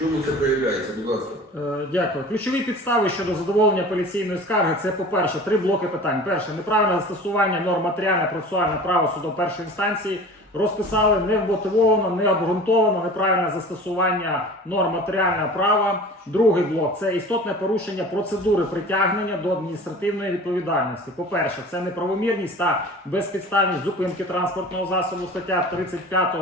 чому це проявляється, будь ласка? Е, Дякую. Ключові підстави щодо задоволення апеляційної скарги це, по-перше, три блоки питань. Перше, неправильне застосування норм матеріальне процесуальне право суду першої інстанції. Розписали невмотивовано, необґрунтовано, неправильне застосування норм матеріального права. Другий блок це істотне порушення процедури притягнення до адміністративної відповідальності. По-перше, це неправомірність та безпідставність зупинки транспортного засобу, стаття 35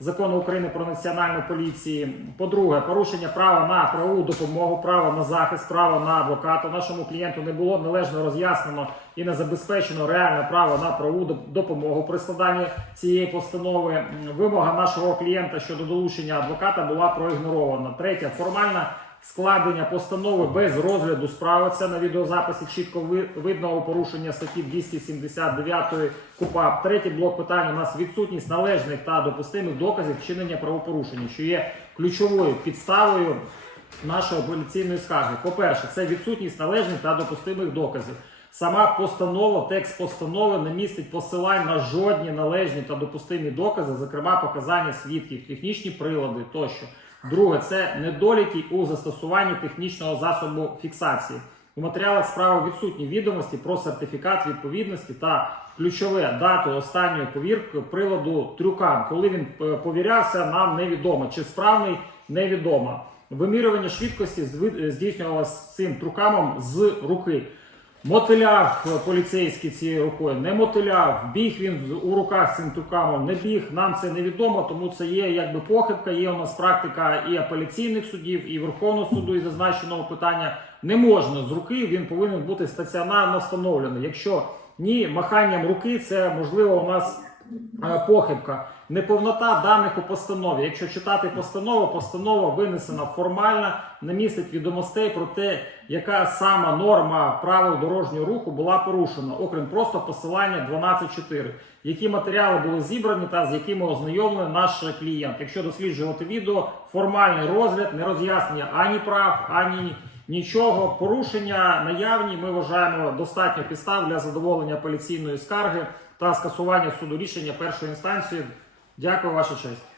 закону України про національну поліцію. По-друге, порушення права на правову допомогу, право на захист, право на адвоката. Нашому клієнту не було належно роз'яснено і не забезпечено реальне право на правову допомогу при складанні цієї постанови. Вимога нашого клієнта щодо долучення адвоката була проігнорована. Третє, формальна складення постанови без розгляду справи. Це на відеозаписі чітко ви- видно у порушення статті 279 КУПАП. Третій блок питань у нас відсутність належних та допустимих доказів вчинення правопорушення, що є ключовою підставою нашої апеляційної скарги. По-перше, це відсутність належних та допустимих доказів. Сама постанова, текст постанови не містить посилань на жодні належні та допустимі докази, зокрема показання свідків, технічні прилади тощо. Друге, це недоліки у застосуванні технічного засобу фіксації. У матеріалах справи відсутні відомості про сертифікат відповідності та ключове дату останньої повірки приладу трюкам. Коли він е, повірявся, нам невідомо. Чи справний невідомо. Вимірювання швидкості здійснювалося цим трюкамом з руки. Мотиляв поліцейський цією рукою, не мотиляв, біг він у руках цим тукамом, не біг. Нам це невідомо, тому це є якби похибка. Є у нас практика і апеляційних судів, і Верховного суду і зазначеного питання. Не можна з руки, він повинен бути стаціонарно встановлений. Якщо ні, маханням руки це можливо у нас похибка. Неповнота даних у постанові. Якщо читати постанову, постанова винесена формально, не містить відомостей про те, яка сама норма правил дорожнього руху була порушена, окрім просто посилання 12.4. Які матеріали були зібрані та з якими ознайомлений наш клієнт. Якщо досліджувати відео, формальний розгляд, не роз'яснення ані прав, ані нічого. Порушення наявні. Ми вважаємо достатньо підстав для задоволення апеляційної скарги та скасування суду рішення першої інстанції. Дякую, ваша честь.